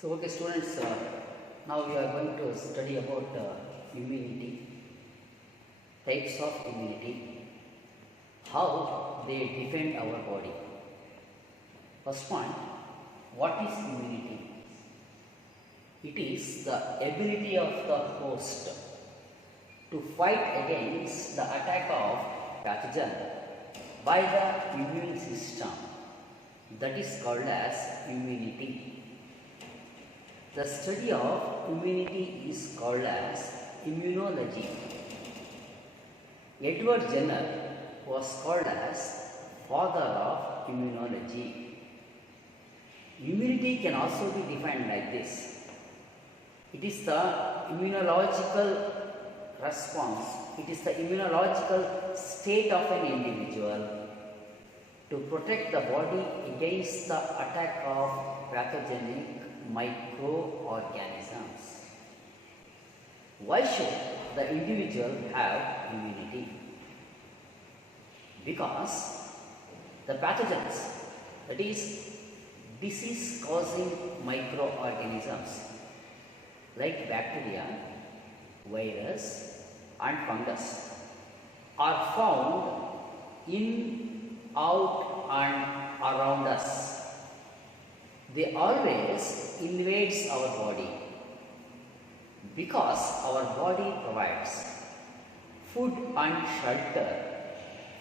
So, okay, students, now we are going to study about immunity, types of immunity, how they defend our body. First point, what is immunity? It is the ability of the host to fight against the attack of pathogen by the immune system. That is called as immunity. The study of immunity is called as immunology. Edward Jenner was called as father of immunology. Immunity can also be defined like this. It is the immunological response, it is the immunological state of an individual to protect the body against the attack of pathogenic microorganisms. Why should the individual have immunity? Because the pathogens, that is disease causing microorganisms like bacteria, virus and fungus are found in, out and around us. They always invades our body because our body provides food and shelter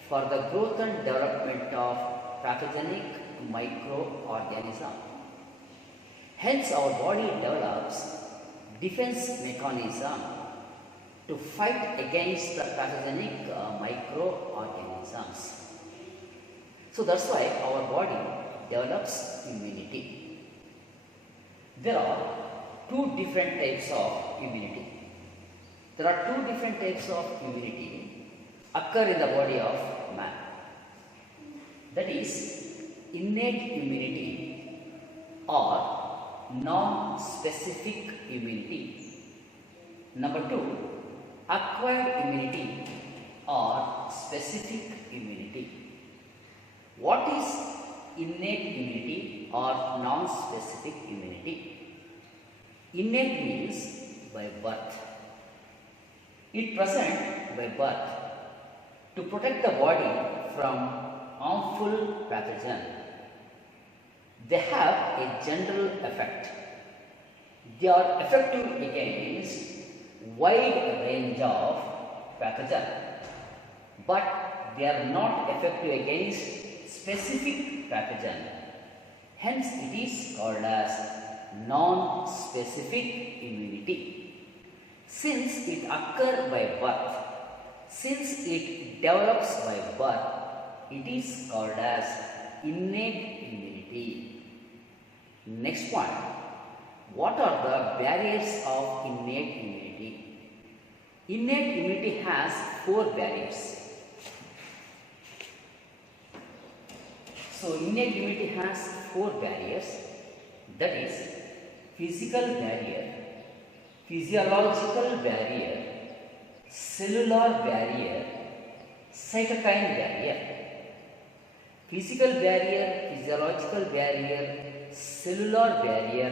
for the growth and development of pathogenic microorganism. Hence our body develops defense mechanism to fight against the pathogenic microorganisms. So that's why our body develops immunity. There are two different types of immunity. There are two different types of immunity occur in the body of man. That is innate immunity or non-specific immunity. Number two, acquired immunity or specific immunity. What is innate immunity or non-specific immunity? Innate means by birth. It present by birth to protect the body from harmful pathogen. They have a general effect. They are effective against wide range of pathogen, but they are not effective against specific pathogen. Hence it is called as non-specific immunity. Since it occurs by birth, since it develops by birth, it is called as innate immunity. Next point, what are the barriers of innate immunity? Innate immunity has 4 barriers. So innate immunity has 4 barriers, that is physical barrier, physiological barrier, cellular barrier, cytokine barrier. Physical barrier, physiological barrier, cellular barrier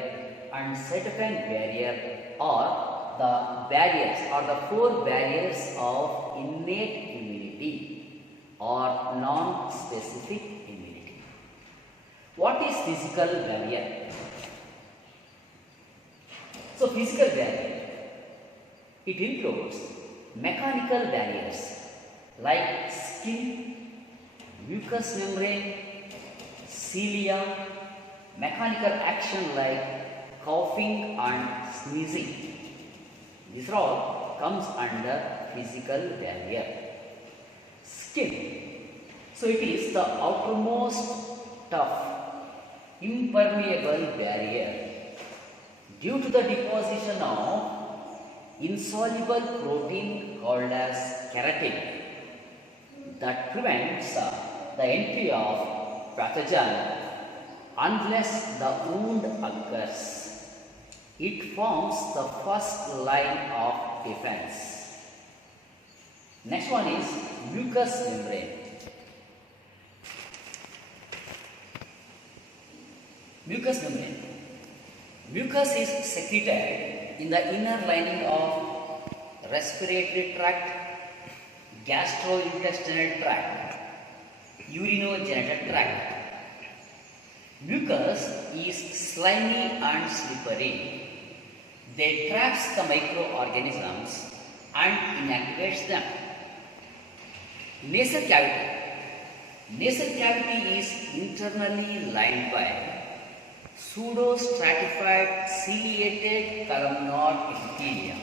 and cytokine barrier are the barriers, are the 4 barriers of innate immunity or non-specific immunity. What is physical barrier? So physical barrier, it includes mechanical barriers like skin, mucous membrane, cilia, mechanical action like coughing and sneezing. These all comes under physical barrier. Skin, so it is the outermost tough, impermeable barrier due to the deposition of insoluble protein called as keratin that prevents the entry of pathogen unless the wound occurs. It forms the first line of defense. Next one is mucous membrane. Mucous membrane. Mucus is secreted in the inner lining of respiratory tract, gastrointestinal tract, urinogenital tract. Mucus is slimy and slippery. They traps the microorganisms and inactivates them. Nasal cavity. Nasal cavity is internally lined by pseudostratified ciliated columnar epithelium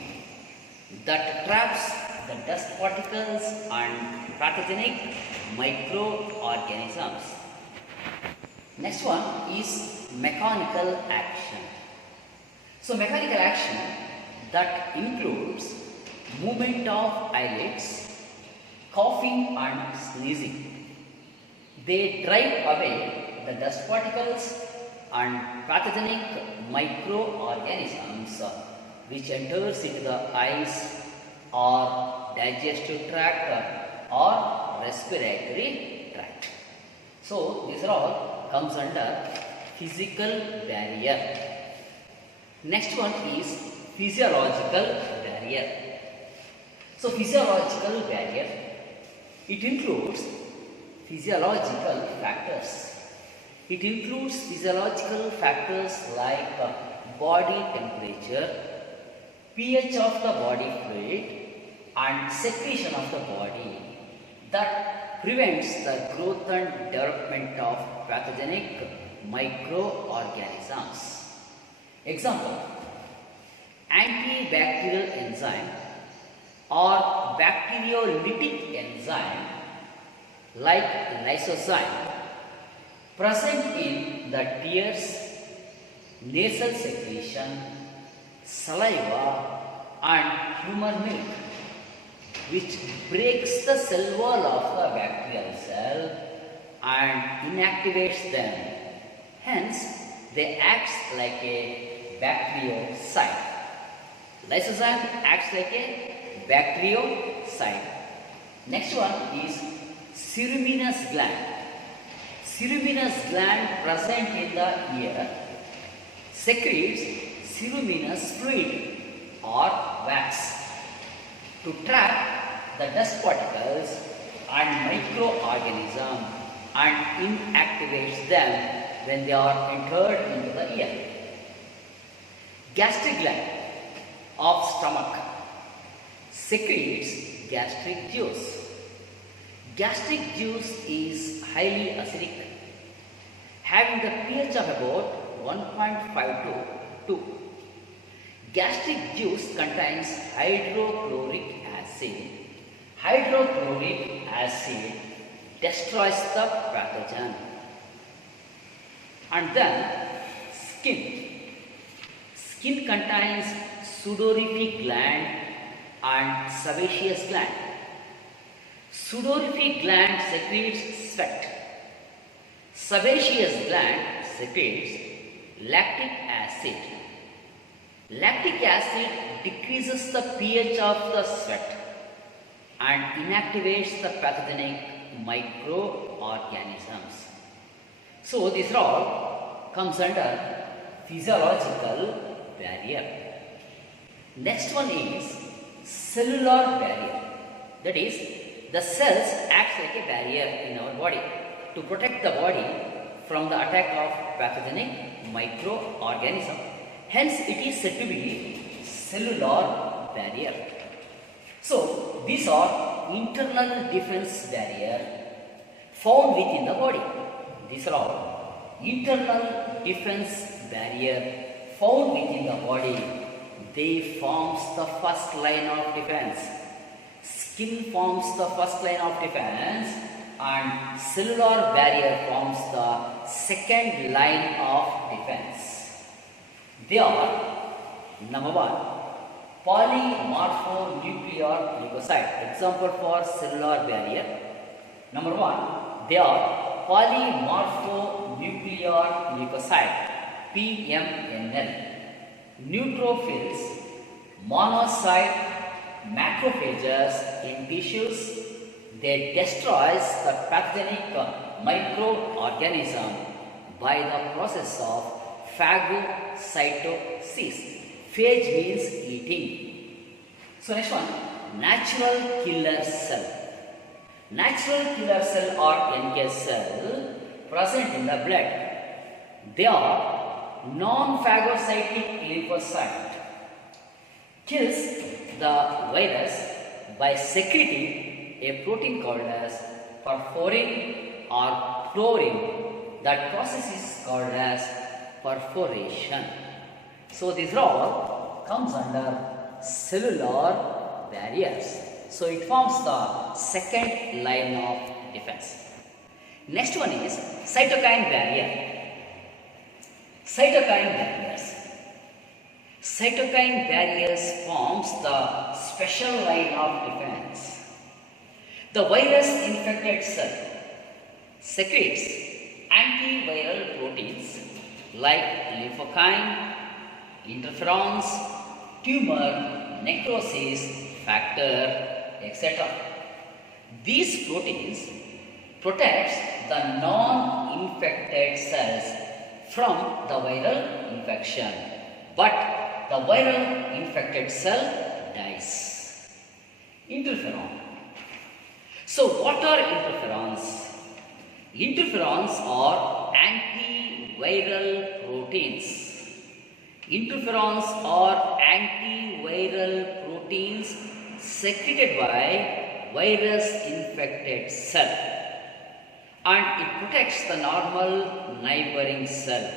that traps the dust particles and pathogenic microorganisms. Next one is mechanical action. So mechanical action that includes movement of eyelids, coughing and sneezing. They drive away the dust particles and pathogenic microorganisms which enters into the eyes or digestive tract or respiratory tract. So these are all comes under physical barrier. Next one is physiological barrier. So physiological barrier, it includes physiological factors. It includes physiological factors like body temperature, pH of the body fluid and secretion of the body that prevents the growth and development of pathogenic microorganisms. Example, antibacterial enzyme or bacteriolytic enzyme like lysozyme present in the tears, nasal secretion, saliva and human milk, which breaks the cell wall of the bacterial cell and inactivates them. Hence, they act like a bactericide. Lysozyme acts like a bactericide. Next one is ceruminous gland. Ceruminous gland present in the ear secretes ceruminous fluid or wax to trap the dust particles and microorganisms and inactivates them when they are entered into the ear. Gastric gland of stomach secretes gastric juice. Gastric juice is highly acidic, having the pH of about 1.5 to 2. Gastric juice contains hydrochloric acid. Hydrochloric acid destroys the pathogen. And then skin. Skin contains sudorific gland and sebaceous gland. Sudorific gland secretes sweat. Sebaceous gland secretes lactic acid. Lactic acid decreases the pH of the sweat and inactivates the pathogenic microorganisms. So these are all comes under physiological barrier. Next one is cellular barrier. That is, the cells act like a barrier in our body to protect the body from the attack of pathogenic microorganism. Hence, it is said to be cellular barrier. So, these are internal defense barrier found within the body. These are all internal defense barrier found within the body. They forms the first line of defense. Skin forms the first line of defense and cellular barrier forms the second line of defense. They are number 1, polymorphonuclear leukocyte. Example for cellular barrier. Number 1, they are polymorphonuclear leukocyte (PMNL), neutrophils, monocyte, macrophages in tissues. They destroys the pathogenic microorganism by the process of phagocytosis. Phage means eating. So next one, natural killer cell. Natural killer cell or NK cell present in the blood. They are non-phagocytic lymphocyte. Kills the virus by secreting a protein called as perforin or chlorine. That process is called as perforation. So these all comes under cellular barriers. So it forms the second line of defense. Next one is cytokine barrier. Cytokine barriers. Cytokine barriers forms the special line of defense. The virus infected cell secretes antiviral proteins like lymphokine, interferons, tumor necrosis factor, etc. These proteins protect the non-infected cells from the viral infection, but the viral infected cell dies. Interferon. So what are interferons? Interferons are antiviral proteins. Interferons are antiviral proteins secreted by virus infected cell, and it protects the normal neighboring cell.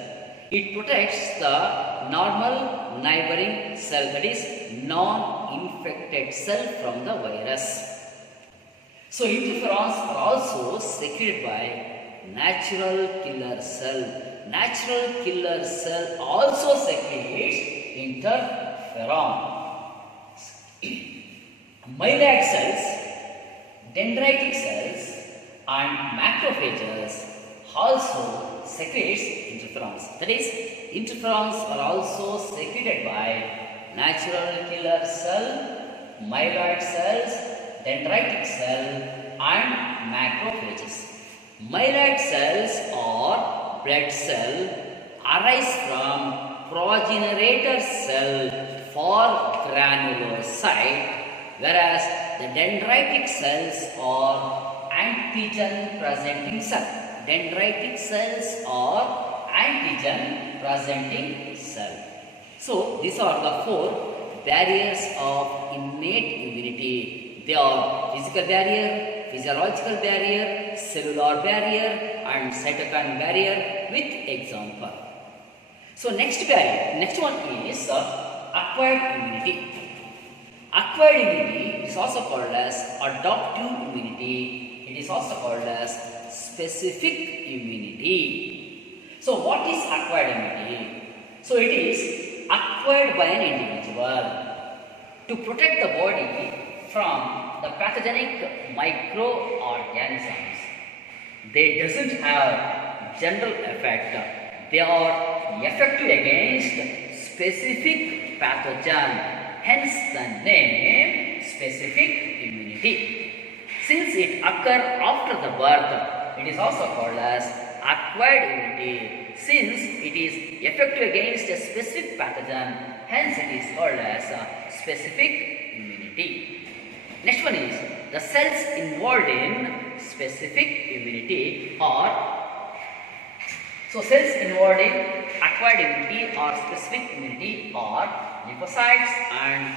It protects the normal neighboring cell, that is non-infected cell, from the virus. So interferons are also secreted by natural killer cell. Natural killer cell also secretes interferon. Myeloid cells, dendritic cells and macrophages also secretes interferons. That is, interferons are also secreted by natural killer cell, myeloid cells, dendritic cell and macrophages. Myeloid cells are blood cell arise from progenitor cell for granulocyte, whereas the dendritic cells are antigen presenting cell. Dendritic cells are antigen presenting cell. So these are the four barriers of innate immunity. They are physical barrier, physiological barrier, cellular barrier and cytokine barrier with example. So next one is acquired immunity. Acquired immunity is also called as adaptive immunity. It is also called as specific immunity. So what is acquired immunity? So it is acquired by an individual to protect the body from the pathogenic microorganisms. They doesn't have general effect. They are effective against specific pathogen. Hence the name specific immunity. Since it occurs after the birth, it is also called as acquired immunity. Since it is effective against a specific pathogen, hence it is called as specific immunity. Next one is the cells involved in specific immunity are, so cells involved in acquired immunity or specific immunity are lymphocytes and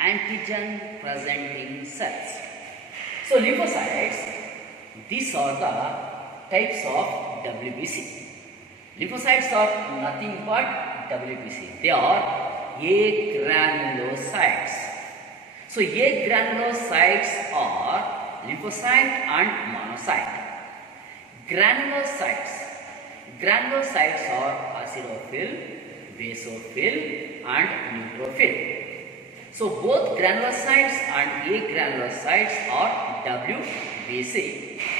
antigen presenting cells. So lymphocytes, these are the types of WBC. Lymphocytes are nothing but WBC. They are agranulocytes. So agranulocytes are lymphocyte and monocyte. Granulocytes are acidophil, basophil and neutrophil. So both granulocytes and agranulocytes are WBC.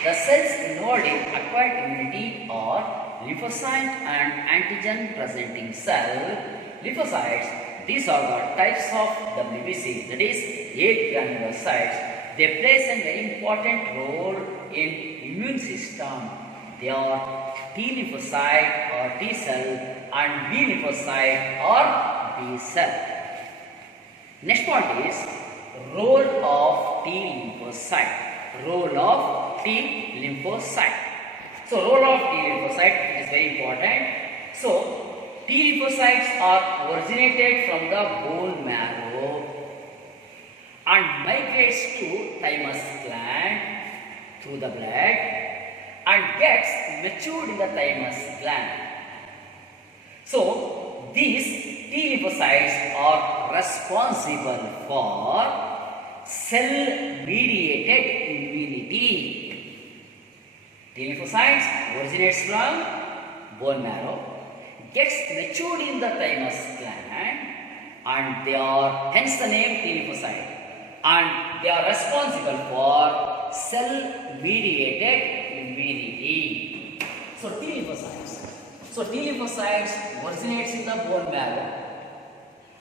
The cells involved in acquired immunity are lymphocyte and antigen presenting cell. Lymphocytes, these are the types of WBC, that is agranulocytes. They play a very important role in immune system. They are T lymphocyte or T cell and B lymphocyte or B cell. Next point is role of T lymphocyte. Role of T lymphocyte. So role of T lymphocyte is very important. So T lymphocytes are originated from the bone marrow and migrates to thymus gland through the blood and gets matured in the thymus gland. So these T lymphocytes are responsible for cell-mediated immunity. T lymphocytes originates from bone marrow, gets matured in the thymus gland, and they are hence the name T lymphocyte, and they are responsible for cell-mediated immunity. So T lymphocytes originates in the bone marrow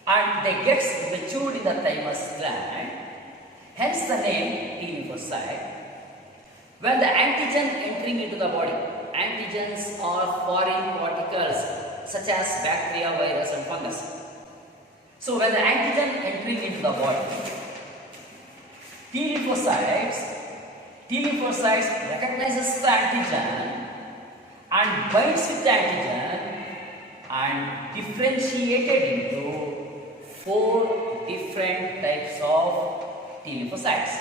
and they gets matured in the thymus gland. Hence the name T lymphocyte. When the antigen entering into the body, antigens are foreign particles such as bacteria, virus and fungus. So when the antigen entering into the body, T lymphocytes recognizes the antigen and binds with the antigen and differentiated into 4 different types of T lymphocytes.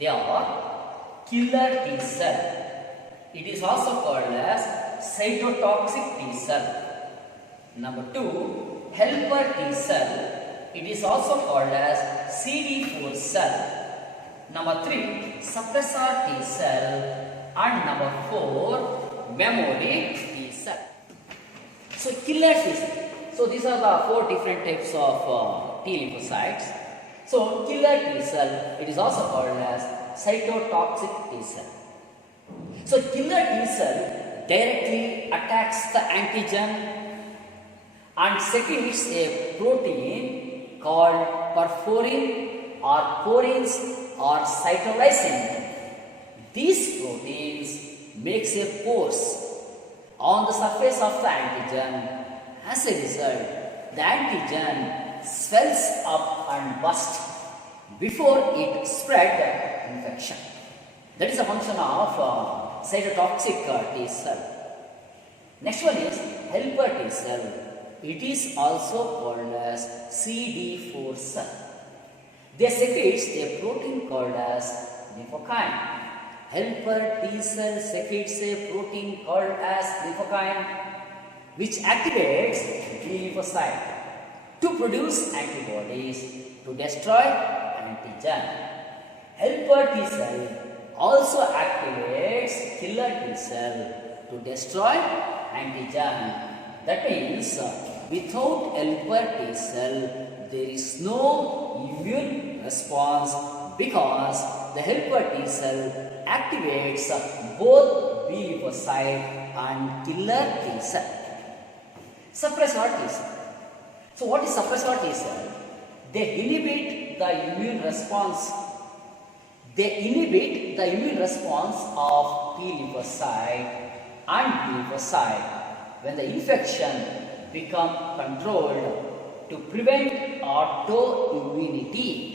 They are killer T cell. It is also called as cytotoxic T cell. Number 2, helper T cell. It is also called as CD4 cell. Number 3, suppressor T cell. And number 4, memory T cell. So killer T cell. So these are the 4 different types of T lymphocytes. So killer T cell, it is also called as cytotoxic T cell. So killer T cell directly attacks the antigen and secretes a protein called perforin or porins or cytolysine. These proteins makes a pores on the surface of the antigen. As a result, the antigen swells up and bursts before it spread the infection. That is a function of cytotoxic T cell. Next one is helper T cell. It is also called as CD4 cell. They secretes a protein called as lymphokine. Helper T cell secretes a protein called as lymphokine, which activates the lymphocyte to produce antibodies to destroy antigen. Helper T cell also activates killer T cell to destroy antigen. That means without helper T cell there is no immune response because the helper T cell activates both B lymphocyte and killer T cell. Suppressor T cell. So what is suppressor T cell? They inhibit the immune response. They inhibit the immune response of T lymphocyte and B lymphocyte when the infection become controlled to prevent autoimmunity.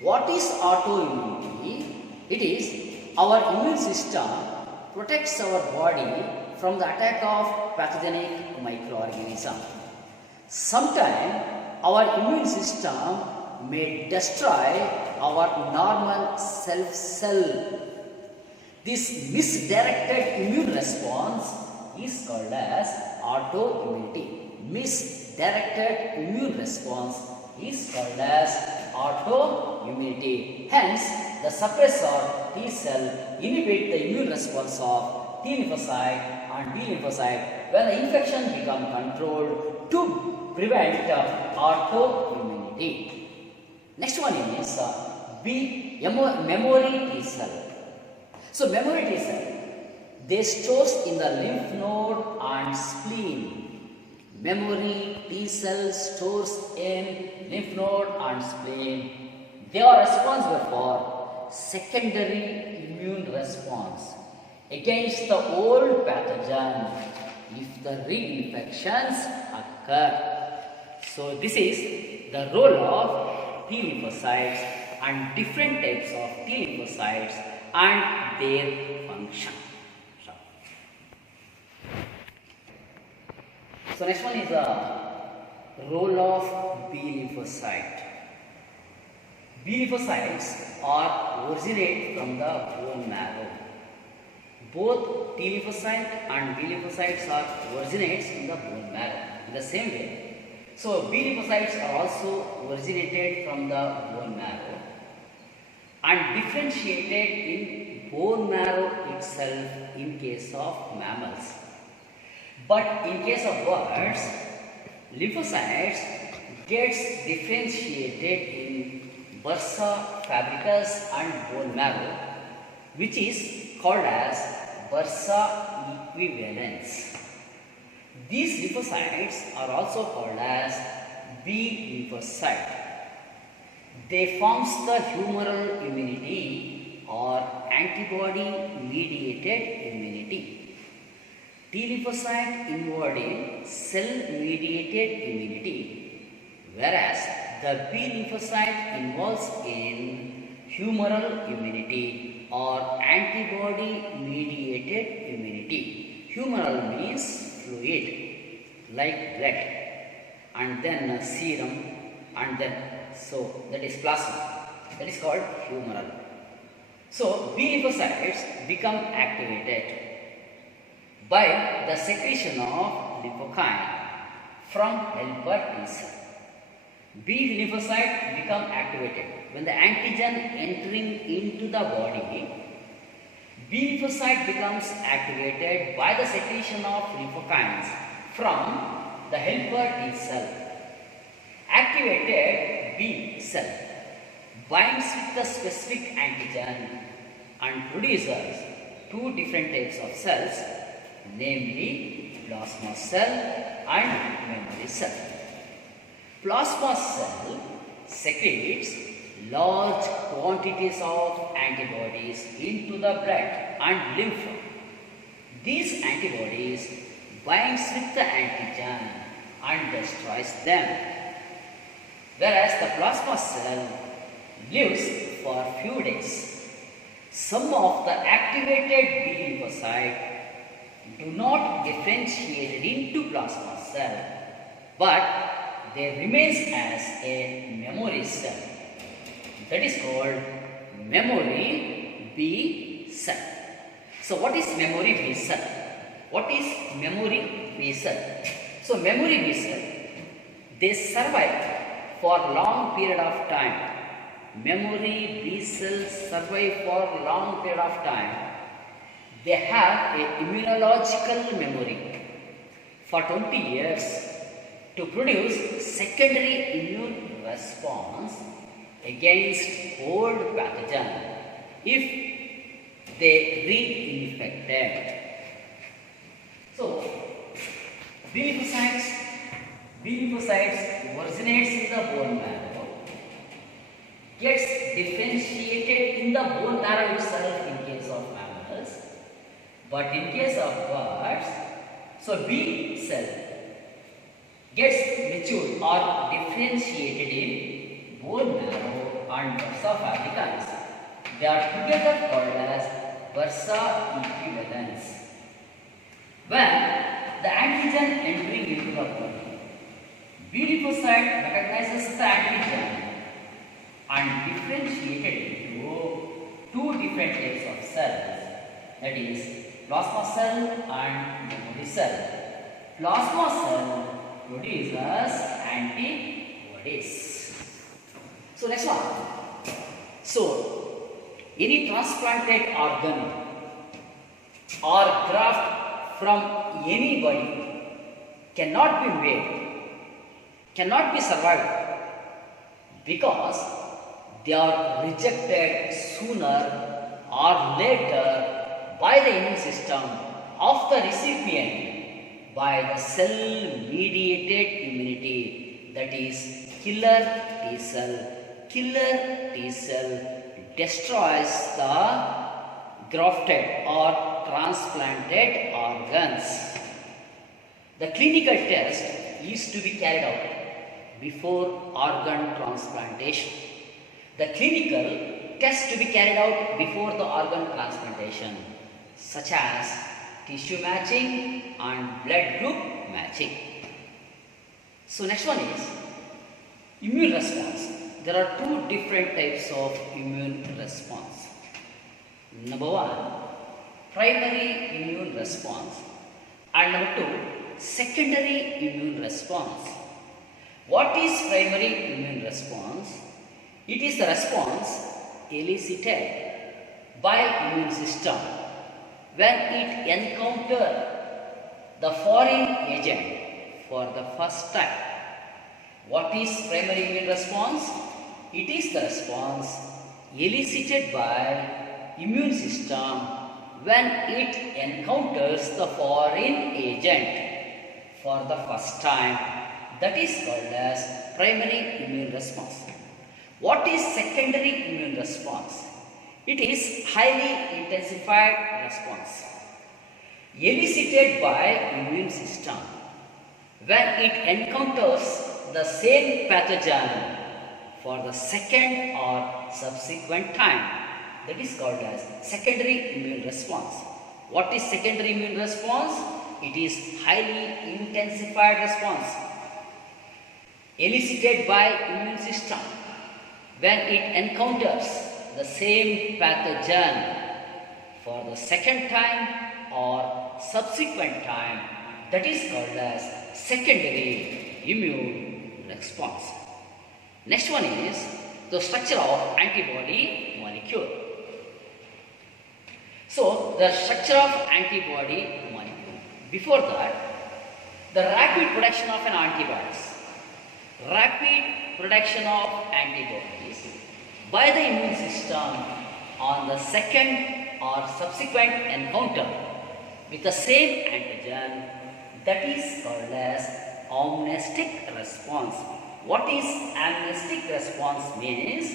What is autoimmunity? It is our immune system protects our body from the attack of pathogenic microorganism. Sometimes our immune system may destroy our normal cell. This misdirected immune response is called as autoimmunity. Misdirected immune response is called as autoimmunity. Hence, the suppressor T cell inhibit the immune response of T lymphocyte and B lymphocyte when the infection become controlled to prevent autoimmunity. Next one is memory T cell. So memory T cell, they stores in the lymph node and spleen. Memory T cell stores in lymph node and spleen. They are responsible for secondary immune response against the old pathogen if the reinfections occur. So this is the role of T lymphocytes and different types of T lymphocytes and their function. So next one is the role of B lymphocyte. B lymphocytes are originate from the bone marrow. Both T lymphocyte and B lymphocytes are originates in the bone marrow. In the same way, so B lymphocytes are also originated from the bone marrow and differentiated in bone marrow itself in case of mammals. But in case of birds, lymphocytes gets differentiated in bursa fabricus and bone marrow, which is called as bursa equivalents. These lymphocytes are also called as B lymphocyte. They forms the humoral immunity or antibody mediated immunity. T lymphocyte involved in cell mediated immunity, whereas the B lymphocyte involves in humoral immunity or antibody mediated immunity. Humoral means fluid like blood and then serum and then so that is plasma, that is called humoral. So B lymphocytes become activated by the secretion of lymphokine from helper T cell. B lymphocyte become activated when the antigen entering into the body. B lymphocyte becomes activated by the secretion of lymphokines from the helper T cell. Activated B cell binds with the specific antigen and produces two different types of cells, namely plasma cell and memory cell. Plasma cell secretes large quantities of antibodies into the blood and lymph. These antibodies binds with the antigen and destroys them, whereas the plasma cell lives for a few days. Some of the activated B lymphocytes do not differentiate into plasma cell, but they remains as a memory cell. That is called memory B cell. So what is memory B cell? What is memory B cell? So memory B cell, they survive for long period of time. Memory B cells survive for long period of time. They have a immunological memory for 20 years to produce secondary immune response against old pathogen if they reinfected. So B lymphocytes originates in the bone marrow, gets differentiated in the bone marrow itself in case of mammals, but in case of birds, so B cell gets matured or differentiated in bone marrow and bursa fabricans. They are together called as bursa equivalents. When the antigen entering into the body, B lymphocyte recognizes the antigen and differentiated into two different types of cells, that is plasma cell and memory cell. Plasma cell produces antibodies. So next one. So any transplanted organ or graft from anybody cannot be made, cannot be survived because they are rejected sooner or later by the immune system of the recipient by the cell mediated immunity, that is killer T cell. Killer T cell destroys the grafted or transplanted organs. The clinical test is to be carried out before organ transplantation. The clinical test to be carried out before the organ transplantation, such as tissue matching and blood group matching. So next one is immune response. There are two different types of immune response. Number one, primary immune response, and number two, secondary immune response. What is primary immune response? It is the response elicited by immune system when it encounters the foreign agent for the first time. What is primary immune response? It is the response elicited by immune system when it encounters the foreign agent for the first time. That is called as primary immune response. What is secondary immune response? It is highly intensified response elicited by immune system when it encounters the same pathogen for the second or subsequent time. That is called as secondary immune response. What is secondary immune response? It is highly intensified response elicited by immune system when it encounters the same pathogen for the second time or subsequent time. That is called as secondary immune response. Next one is the structure of antibody molecule. So the structure of antibody molecule. Before that, the rapid production of an antibodies. Rapid production of antibodies by the immune system on the second or subsequent encounter with the same antigen, that is called as amnestic response. What is amnestic response means?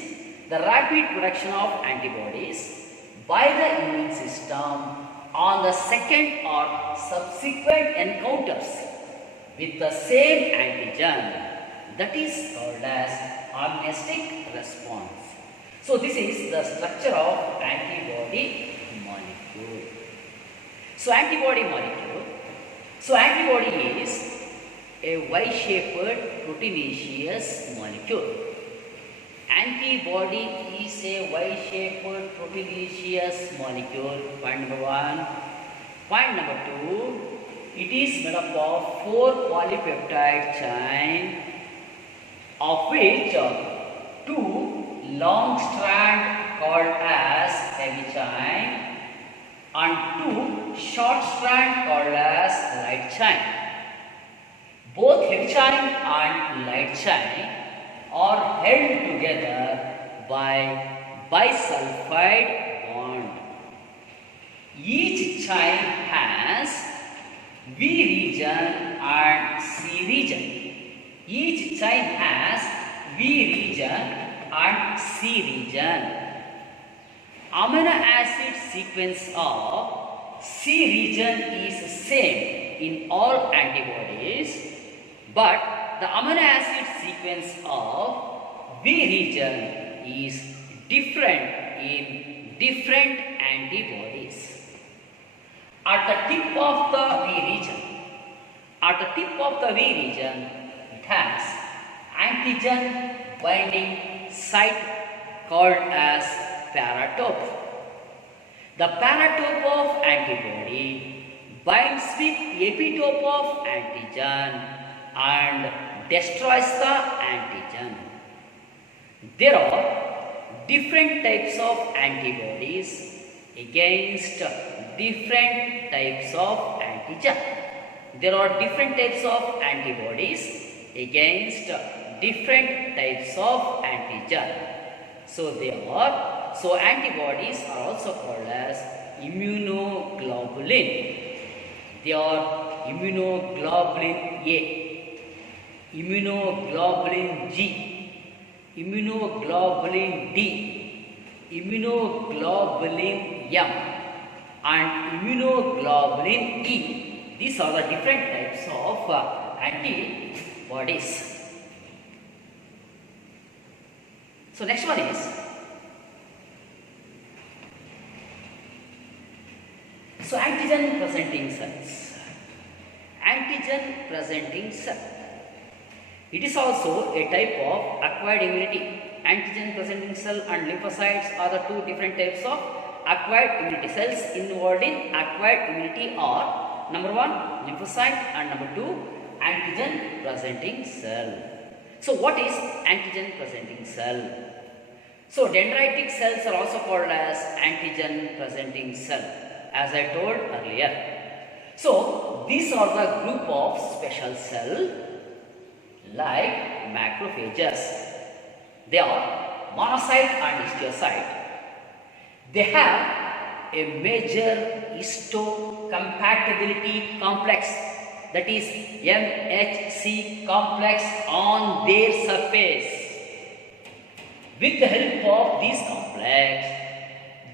The rapid production of antibodies by the immune system on the second or subsequent encounters with the same antigen, that is called as amnestic response. So this is the structure of antibody molecule. So antibody molecule. So antibody is a Y-shaped proteinaceous molecule. Antibody is a Y-shaped proteinaceous molecule. Point number one. Point number two, it is made up of 4 polypeptide chain, of which 2 long strand called as heavy chain and 2 short strand called as light chain. Both heavy chain and light chain are held together by bisulfide bond. Each chain has V region and C region. Each chain has V region and C region. Amino acid sequence of C region is same in all antibodies, but the amino acid sequence of V region is different in different antibodies. At the tip of the V region, it has antigen binding site called as paratope. The paratope of antibody binds with epitope of antigen and destroys the antigen. There are different types of antibodies against different types of antigen. There are different types of antibodies against different types of antigen. So antibodies are also called as immunoglobulin. They are immunoglobulin A, immunoglobulin G, immunoglobulin D, immunoglobulin M and immunoglobulin E These are the different types of antibodies. So next one is, so antigen presenting cells. Antigen presenting cell. It is also a type of acquired immunity. Antigen presenting cell and lymphocytes are the two different types of acquired immunity. Cells involved in acquired immunity are number 1 lymphocyte and number 2 antigen presenting cell. So what is antigen presenting cell? So dendritic cells are also called as antigen presenting cell, as I told earlier. So these are the group of special cell like macrophages. They are monocyte and histiocyte. They have a major histocompatibility complex, that is MHC complex on their surface. With the help of this complex,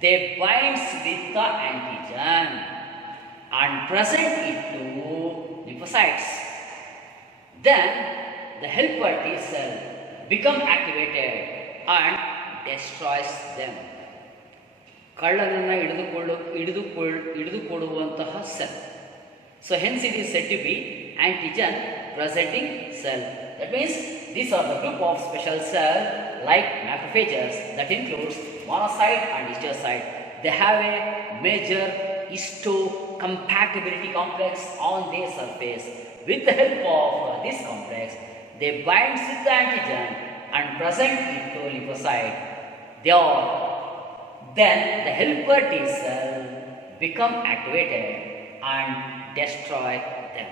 they binds with the antigen and present it to lymphocytes. Then the helper T cell become activated and destroys them. ಕಳ್ಳನನ್ನು ಹಿಡಿದುಕೊಳ್ಳುವಂತಹ cell. So hence it is said to be antigen presenting cell. That means these are the group of special cell like macrophages, that includes monocyte and histiocyte. They have a major histocompatibility complex on their surface. With the help of this complex, they bind with the antigen and present it to lymphocyte. Then the helper T cell become activated and destroy them.